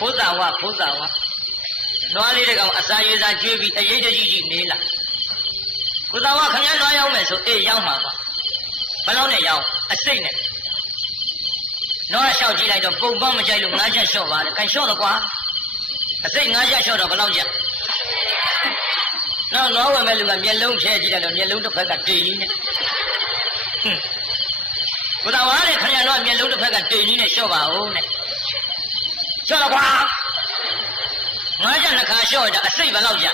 ဘုဇာဝနွားလေးတကောင်အစာရွေးစားကျွေးပြီးအရေးတကြီးနေလာဘုဇာဝခင်ဗျားနွားရောက်မယ်ဆိုအေးရောက်မှာပါဘယ်လောက်နဲ့ရောက်အစိတ်နဲ့နွားလျှောက်ကြည့်လိုက်တော့ပုံပေါင်းမကြိုက်လို့ငါးချက်လျှော့ပါတယ်ကန်လျှော့တော့ကွာအစိတ်ငါးချက်လျှော့တော့ဘယ်လောက်ကျနောက်နွားဝယ်မဲ့လူကမျက်လုံးဖြဲကြည့်လိုက်တော့မျက်လုံးတစ်ဖက်ကတေကြီးနဲ့ဘုရားဝါလေခင်ဗျားတို့မျက်လုံးတစ်ဖက်ကတေကြီးနဲ့လျှော့ပါဦးနဲ့လျှော့တော့ကွာငါးချက်နှစ်ခါလျှော့ကြအစိတ်ဘယ်လောက်ကျ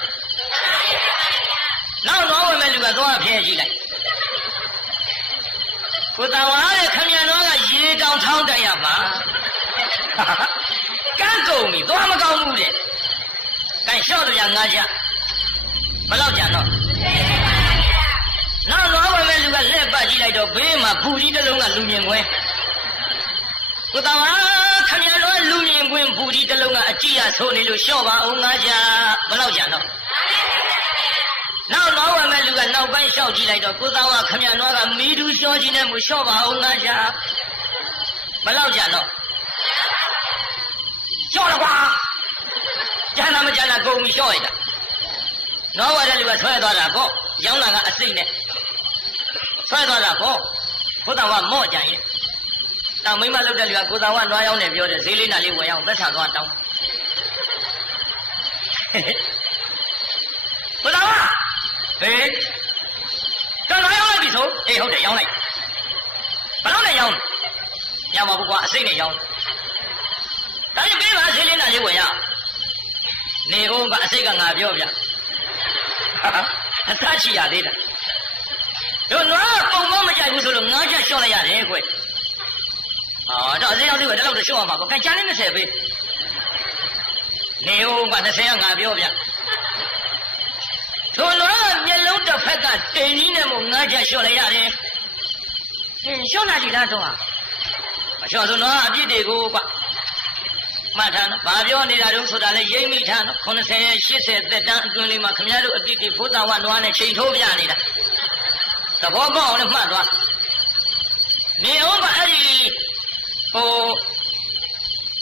နောက်နွားဝယ်မဲ့လူကသွားဖြဲကြည့်လိုက်ဘုရားဝါလေခင်ဗျားတို့ကရေတောင်ထောင်းတက်ရပါကန်းကုန်ပြီသွားမကောင်းဘူးတဲ့ကန်လျှော့တော့ရငါးချက်ဘယ်လောက်ကျတော့နောက်နွားဝယ်မဲ့လူကလက်ပတ်ကြည့်လိုက်တော့ဘေးမှာဘူကြီးတစ်လုံးကလူမြင်ခွဲဘုရားခင်ဗျားတို့လူမြင်ခွင်းဘူကြီးတစ်လုံးကအကြည့်ရဆိုနေလို့လျှော့ပါအောင်ငါးချက်ဘယ်လောက်ကျတော့နောက်နွားဝယ်မဲ့လူကနောက်ပိုင်းလျှောက်ကြည့်လိုက်တော့ကိုသားဝခင်ဗျားတို့ကမီးတူးလျှော့ခြင်းနဲ့မလျှော့ပါအောင်ငါးချက်ဘယ်လောက်ကျတော့လျှော့တော့ကွာကျန်တာမကျန်တာကုန်ပြီလျှော့ရတာနွားဝယ်တဲ့လူကဆွဲသွားတာပေါ့ရောင်းတာကအစိတ်နဲ့ဆွဲသွားတာပေါ့ဘုရားဝမော့ကြရင်တောင်မိမလောက်တဲ့လူကကိုသားဝနွားရောင်းတယ်ပြောတယ်ဈေးလေးနာလေးဝယ်အောင်သက်ဆံသွားတောင်းဘုရားဝဟေးတော်နွားရောင်းလိုက်ပြီဆိုအေးဟုတ်တယ်ရောင်းလိုက်ဘယ်တော့နဲ့ရောင်းရမှာဘူးကွာအစိတ်နဲ့ရောင်းဒါရင်ပေးပါဈေးလေးနာလေးဝယ်ရနေဦးကအစိတ်ကငါပြောပြအသားချီရသေးတာတို့နွားပုံမမကြိုက်ဘူးဆိုလို့ငါးချက်လျှော့လိုက်ရတယ်ကွတော့အစိမ်းရောက်သေးပဲဒီလောက်တော့လျှော့ရမှာပေါ့ကန်ချမ်းလေး20ပေးနေဦးက20ကငါပြောပြတို့နွားမျက်လုံးတစ်ဖက်ကတိမ်ကြီးနဲ့မို့ငါးချက်လျှော့လိုက်ရတယ်ဟင်းလျှော့လာကြည့်လားတော့မလျှော့ဆိုနွားအပြစ်တွေကိုကွမှတ်ထားနော်ဘာပြောနေတာတုံးဆိုတာလဲရိပ်မိထားနော်80 80သက်တမ်းအတွင်းလေးမှာခင်ဗျားတို့အတိတ်ဘုရားဝနွားနဲ့ချိန်ထိုးပြနေတာသဘောပေါက်အောင်လည်းမှတ်သွားနေအောင်ကအဲ့ဒီ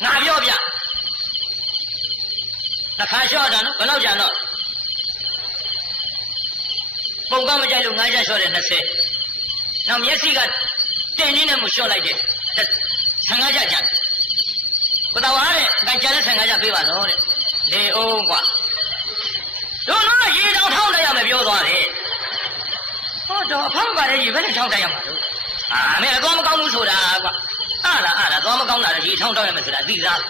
ငါပြောပြတစ်ခါလျှော့တာနော်ဘယ်လောက်ကြာတော့ပုံကမကြိုက်လို့ငါးချက်လျှော့တယ်20နောက်မျက်စိကတင်နေနဲ့မှလျှော့လိုက်တယ်15ချက်ကြာဘုရားဝါတဲ့ကန်ကျန်တဲ့15ချက်ပေးပါတော့တဲ့နေအောင်ကွာတို့တော့ရေတောင်ထောင်းလိုက်ရမယ်ပြောသွားတယ်ဟုတ်တော့အဖေကလည်းရေဘယ်နဲ့ထောင်းလိုက်ရမှာလို့မင်းအသွားမကောင်းဘူးဆိုတာကွာအားလားသွားမကောင်းတာရေထောင်းတောက်ရမယ်ဆိုတာသိသား